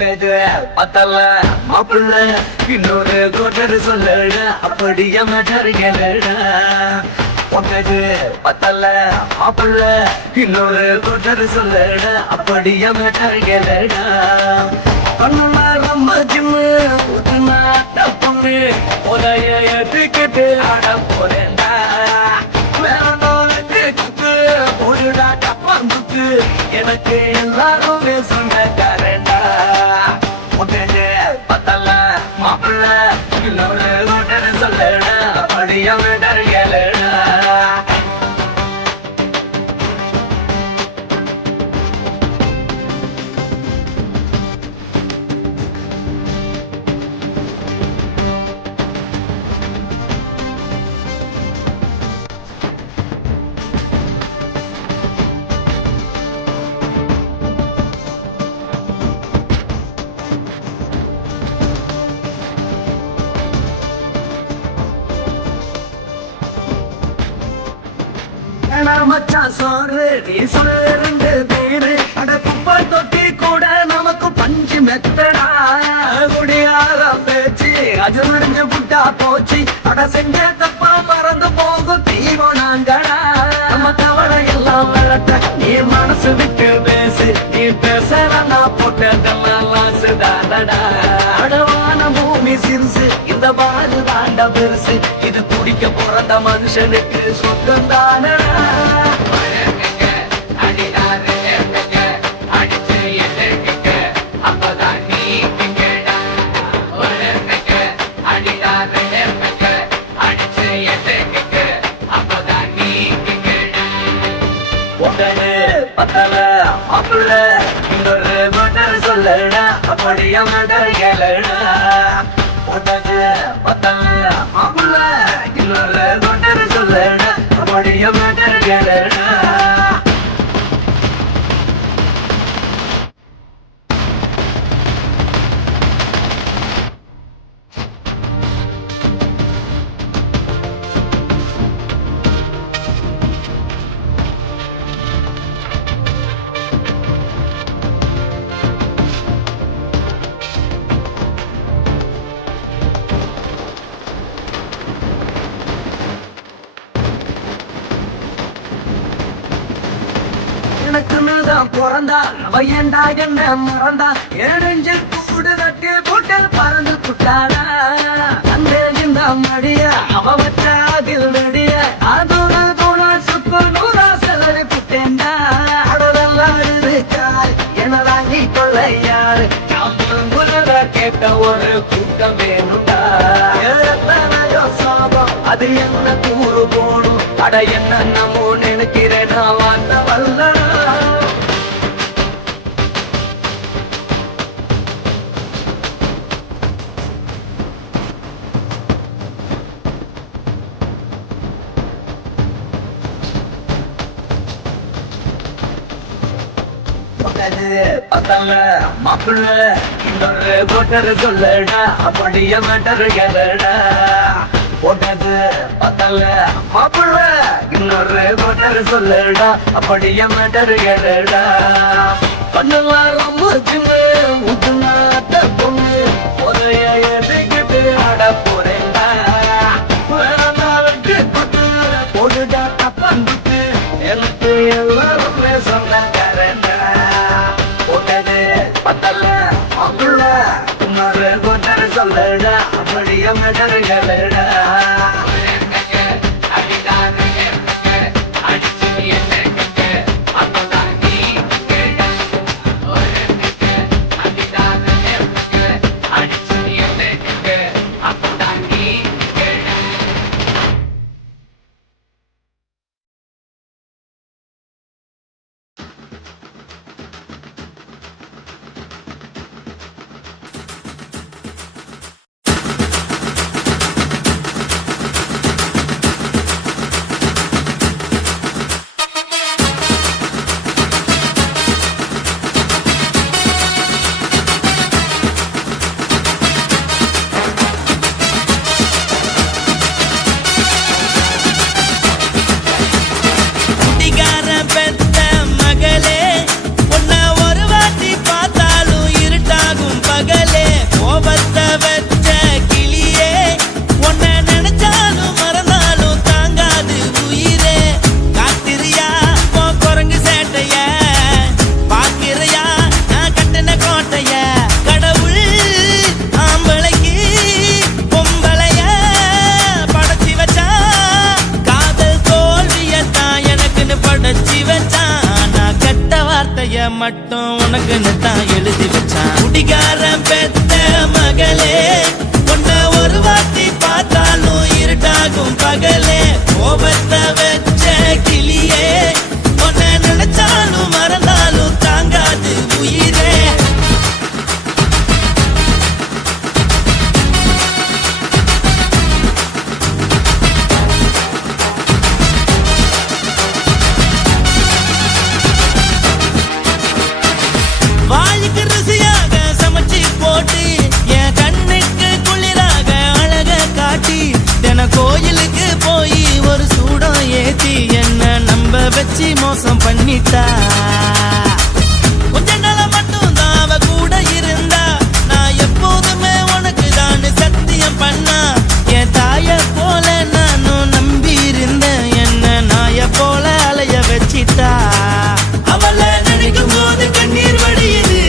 போட்டது பத்தல மாப்பிள்ள இன்னொரு கோட்டர் சொல்லட அப்படியே மேட்டர் கேளட போட்டது பத்தல மாப்பிள்ள இன்னொரு கோட்டர் சொல்லட அப்படியே மேட்டர் கேளட கண்ணா ரொம்ப ஜிம்மு நாட்ட பொண்ணு உதய ஏத்துக்கிட்டு ஆட போறேன்டா எனக்கு எல்லாருமே சொந்தக்காரண்டா முட்டே பத்தல மாப்பிள்ள இன்னொரு கூட்டர் சொல்லடா அப்படியே மேட்டர் கேளடா மச்சான் சோறு நீ சொல்லு ரெண்டு பேரு அட குப்பை தொட்டி கூட நமக்கு பஞ்சு மெத்தடா முடியாத பேச்சு அது நடிஞ்சு புட்டா போச்சு அட செஞ்ச தப்பா மறந்து போகும் தீவனாங்கடா நம்ம கவலை எல்லாம் விளட்ட நீ மனசு விட்டு பேசு நீ பேசலன்னா போட்டதெல்லாம் லாசுதானடா அடவான பூமி சிறுசு இந்த பாடு தாண்ட பெருசு இது குடிக்க பிறந்த மனுஷனுக்கு சொந்தம் தானடா பத்தல மாப்பிள்ள இன்னொரு கோட்டர் சொல்லடா அப்படியே மேட்டர் கேளடா போட்டது பத்தல மாப்பிள்ள இன்னொரு கோட்டர் சொல்லடா அப்படியே மேட்டர் கேளடா எனக்குன்னுதான் பிறந்தா பையன்டா என்ன மறந்தா ஏழஞ்சு கூடு தட்டி போட்டு பறந்து புட்டாடா அந்த இந்த மடிய அவ வச்சாதில் நடிய அதோட தோண சுக்கு நூறா செலவு புட்டேன்டா அடதெல்லாம் இருக்காய் என்னடா நீ கொள்ளையாரு கேட்ட ஒரு கூட்டம் வேணுண்டா சாபம் அது என்ன கூறு போணும் அட என்ன நம்மோ நினைக்கிறேன் நான் வார்த்தை வல்ல பத்தல மாப்பிள்ள இன்னொரு கோட்டர் சொல்லடா அப்படியே மேட்டர் கேளடா போட்டது பத்தல மாப்பிள்ள இன்னொரு கோட்டர் சொல்லடா அப்படியே மேட்டர் கேளடா கண்ணெல்லாம் ரொம்ப சின்ன உதுநாட்ட பொண்ணு உதய ஏத்துக்கிட்டு ஆட போறேன்டா விட்டு கொட்டு போடுடா தப்பாந்துட்டு எனக்கு எல்லாருமே சொந்தக்காரண்டா போட்டது பத்தல மாப்பிள்ள இன்னொரு கோட்டர் சொல்லடா அப்படியே மேட்டர் கேளடா கோபத்தை வச்ச கிளியே உன்னை நினைச்சாலும் மறந்தாலும் தாங்காது உயிரே காத்திரியா உன் குரங்கு சேட்டைய பாக்கிறையா நான் கட்டின கோட்டைய கடவுள் ஆம்பளைக்கு பொம்பளைய படைச்சி வச்சா காதல் தோல்வியத்தான் எனக்குன்னு படைச்சி வச்சான் நான் கெட்ட வார்த்தைய மட்டும் உனக்குன்னு தான் எழுதி வச்சான் குடிகாரன் பெத்த மகளே உன்னை ஒரு வாட்டி பார்த்தாலும் இருட்டாகும் பகலே கோபத்தை வச்ச கிளியே உன்னை நினைச்சாலும் மறந்தாலும் தாங்காது உயிரே வாய்க்கு ருசியாக சமைச்சு போட்டு என் கண்ணுக்கு குளிராக அழக காட்டி தின கோயிலுக்கு போய் ஒரு சூடம் ஏத்தி என்ன நம்ப வச்சு மோசம் பண்ணிட்டா கொஞ்ச நாள மட்டும் தான் அவ கூட இருந்தா நான் எப்போதுமே உனக்கு தான் சத்தியம் பண்ணா என் தாய போல நானும் நம்பி இருந்தேன் என்ன நாய போல அலைய வச்சிட்டா அவளை நினைக்கும் போது கண்ணீர் வடியுது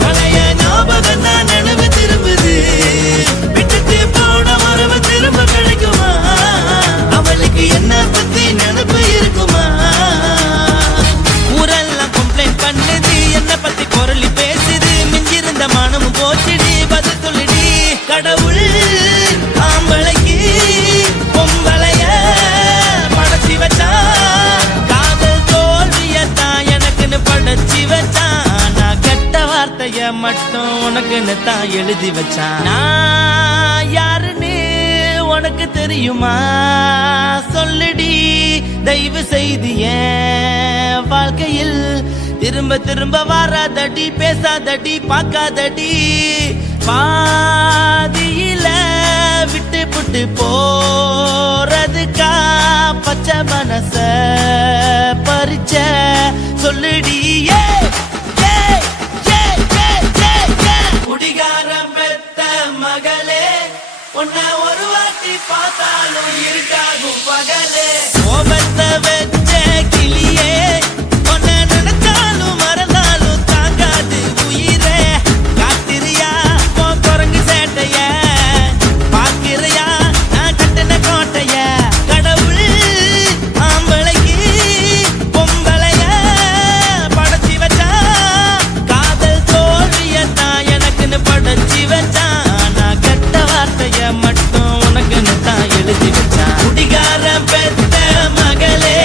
பழைய ஞாபகம் தான் நினைவு திரும்புது விட்டுட்டு போன உறவு திரும்ப கிடைக்குமா அவளுக்கு என்ன பத்தி நினைப்பு இருக்குமா ஊரெல்லாம் கம்ப்ளைண்ட் பண்ணுது என்ன பத்தி குரலி பேசுது மிஞ்சிருந்த மானமும் போச்சுடி பதில் சொல்லுடி கடவுள் ஆம்பளைக்கு பொம்பளைய படைச்சி வச்சா காதல் தோல்வியத்தான் எனக்குன்னு படைச்சி வச்சான் நான் கெட்ட வார்த்தைய மட்டும் உனக்குன்னு தான் எழுதி வச்சான் நான் யாருன்னு உனக்கு தெரியுமா சொல்லுடி தயவு செய்து என் வாழ்க்கையில் திரும்ப திரும்ப வராதடி பேசாதடி பார்க்காதடி பாதியில விட்டு புட்டு போறதுக்கா பச்சை மனச பறிச்ச சொல்லுடி குடிகாரம் பெத்த மகளே உன்னை ஒரு வாட்டி பார்த்தாலும் இருக்காகும் பகலே கோபத்தை வச்ச கிளியே உன்னை நினைச்சாலும் மறந்தாலும் தாங்காது உயிரே காத்திரியா உன் குரங்கு சேட்டைய பாக்கிறையா நான் கட்டின கோட்டைய கடவுள் ஆம்பளைக்கு பொம்பளைய படைச்சி வச்சா காதல் தோல்வியத்தான் எனக்குன்னு படைச்சி வச்சான் நான் கெட்ட வார்த்தைய மட்டும் உனக்குன்னு தான் எழுதி வச்சான் குடிகாரன் பெத்த மகளே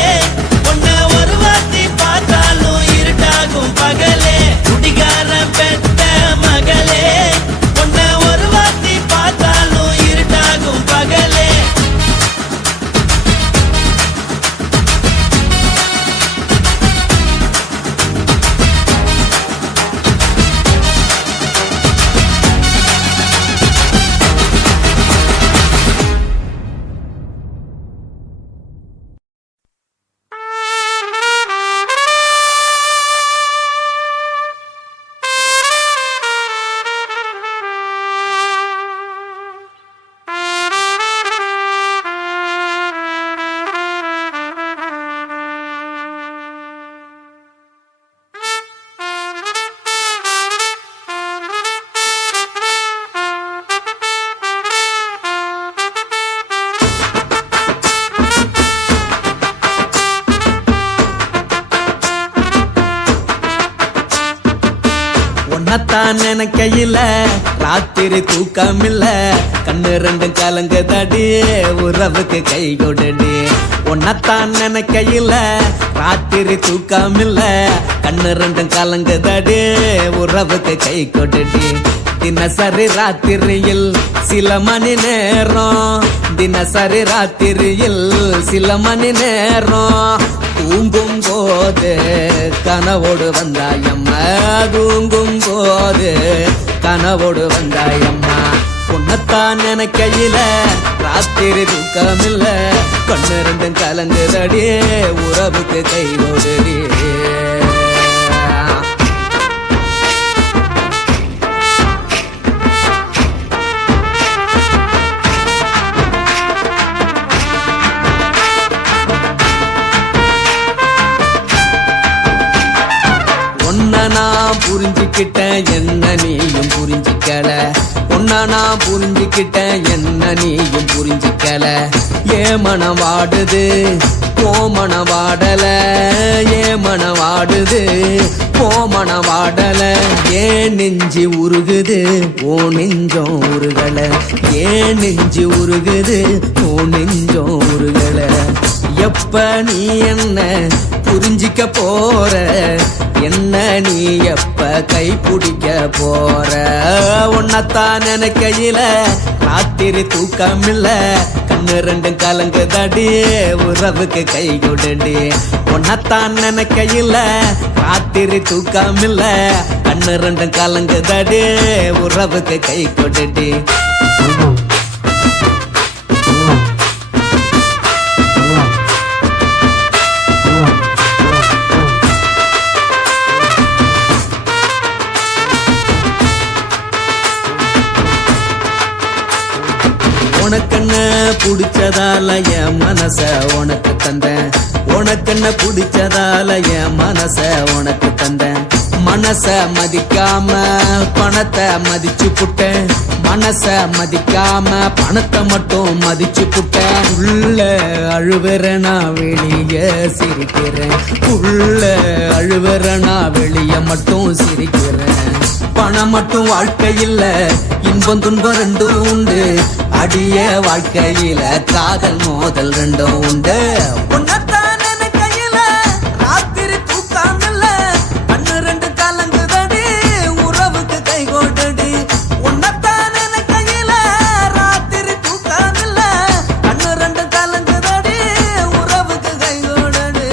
உன்னை ஒரு வாட்டி பார்த்தாலும் இருட்டாகும் பகலே குடிகாரன் பெத்த மகளே உன்னை ஒரு வாட்டி பார்த்தாலும் இருட்டாகும் பகலே உன்னத்தான் நினைக்கையில ராத்திரி தூக்கமில்ல கண்ணு ரெண்டும் கலங்குதடி உறவுக்கு கை கொடுடி உன்னத்தான் நினைக்கையில ராத்திரி தூக்கமில்ல கண்ணு ரெண்டும் கலங்குதடி உறவுக்கு கை கொடுடி தினசரி ராத்திரியில் சில மணி நேரம் தினசரி ராத்திரியில் சில மணி நேரம் தூங்கும் போது கனவோடு வந்தாயம்மா தூங்கும் போது கனவோடு வந்தாயம்மா உன்னத்தான் நினைக்கையில ராத்திரி தூக்கமில்ல கண்ணு ரெண்டும் கலங்குதடி உறவுக்கு கை ஓடுடி உன்னை நான் புரிஞ்சுக்கிட்டேன், என்ன நீயும் புரிஞ்சுக்கல. ஏன் மனம் வாடுது போ மனம் வாடல, ஏன் மனம் வாடுது போ மனம் வாடல. ஏன் நெஞ்சு உருகுது ஓ நெஞ்சம் உருகல, ஏன் நெஞ்சு உருகுது ஓ நெஞ்சம் உருகல. எப்ப நீ என்ன புரிஞ்சிக்க போற, என்ன நீ எப்ப கை பிடிக்க போற. உன்னத்தான் நினைக்கையில ராத்திரி தூக்கம் இல்ல, கண்ணு ரெண்டும் கலங்குதடி உறவுக்கு கை கொடுடி. உன்னத்தான் நினைக்கையில ராத்திரி தூக்கம் இல்ல, கண்ணு ரெண்டும் கலங்குதடி உறவுக்கு கை கொடுடி. உனக்கென்ன பிடிச்சதால என் மனச உனக்கு தந்தேன், உனக்கென்ன பிடிச்சதால என் மனச உனக்கு தந்தேன். மனச மதிக்காம பணத்தை மதிச்சு புட்டேன், மனச மதிக்காம பணத்தை மட்டும் மதிச்சு புட்டேன். உள்ள அழுவுற நான் வெளிய சிரிக்கிறேன், உள்ள அழுவுற நான் வெளிய மட்டும் சிரிக்கிறேன். பணம் மட்டும் வாழ்க்கையில் இன்பம் துன்பம் ரெண்டும் உண்டு, அடிய வாழ்க்கையில காதல் மோதல் ரெண்டும் உண்டு. உன்னத்தான் நினைக்கையில ராத்திரி தூக்கம் இல்ல, கண்ணு ரெண்டு கலங்குதடி உறவுக்கு கை கோட்டடி. உன்னத்தான் நினைக்கையில ராத்திரி தூக்கம் இல்ல, கண்ணு ரெண்டு கலங்குதடி உறவுக்கு கை கோட்டடி.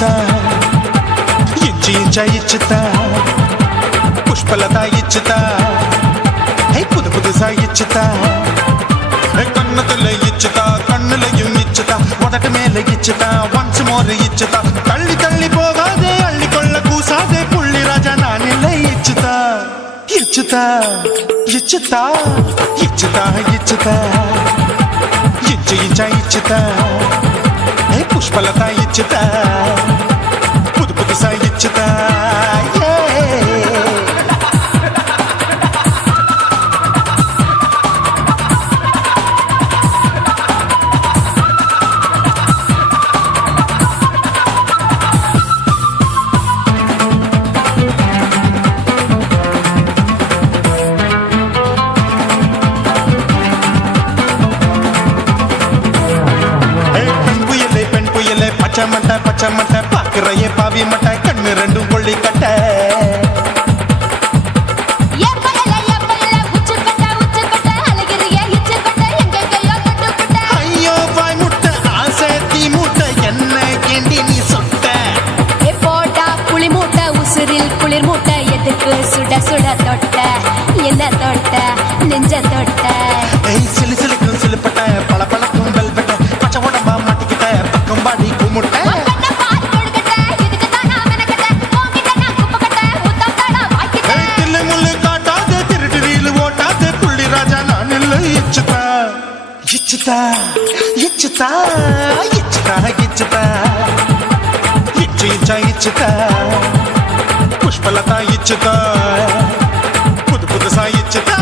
ఇచ్చుతా ఇంచి ఇంచా ఇచ్చుతా పుష్పలత ఇచ్చుతా హై புது புதுசா ఇచ్చుతా கண்ணத்துல இச்சுதா கண்ணுலையும் இச்சுதா உதட்டு மேல இச்சுதா ஒன்ஸ் மோர் இச்சுதா தள்ளி தள்ளி போகாதே அள்ளி கொள்ள கூசாதே புள்ளி ராஜா நான் இல்லை இச்சுதா இச்சுதா இச்சுதா இச்சுதா இச்சுதா இச்சு இச்சா இச்சுதா புஷ்பலதா இச்சுதா புது புதுசா இச்சுதா பச்சை மட்டை பாக்குறையே பாவி மட்டை கண்ணு ரெண்டும் கொள்ளி கட்ட ஐயோ பாய் முட்டை ஆசை தீ மூட்டை என்ன கேண்டி நீ சொட்ட போட்டா புளி மூட்டை உசுரில் குளிர் மூட்டை எதுக்கு சுட சுட தொட்ட என்ன தொட்ட நெஞ்ச தொட்ட சிலு சிலுக்கும் சிலுப்பட்ட பல பழக்கும் வெல்வெட்ட பச்சை உடம்பா மாட்டிக்கிட்ட பக்கம் பாடி குமுட்ட ఇచ్చుతా ఇచ్చుతా ఇచ్చుతా ఇచ్చుతా ఇచ్చు ఇచ్చా ఇచ్చుతా పుష్పలత ఇచ్చుతా పుదు పుదుసా ఇచ్చుతా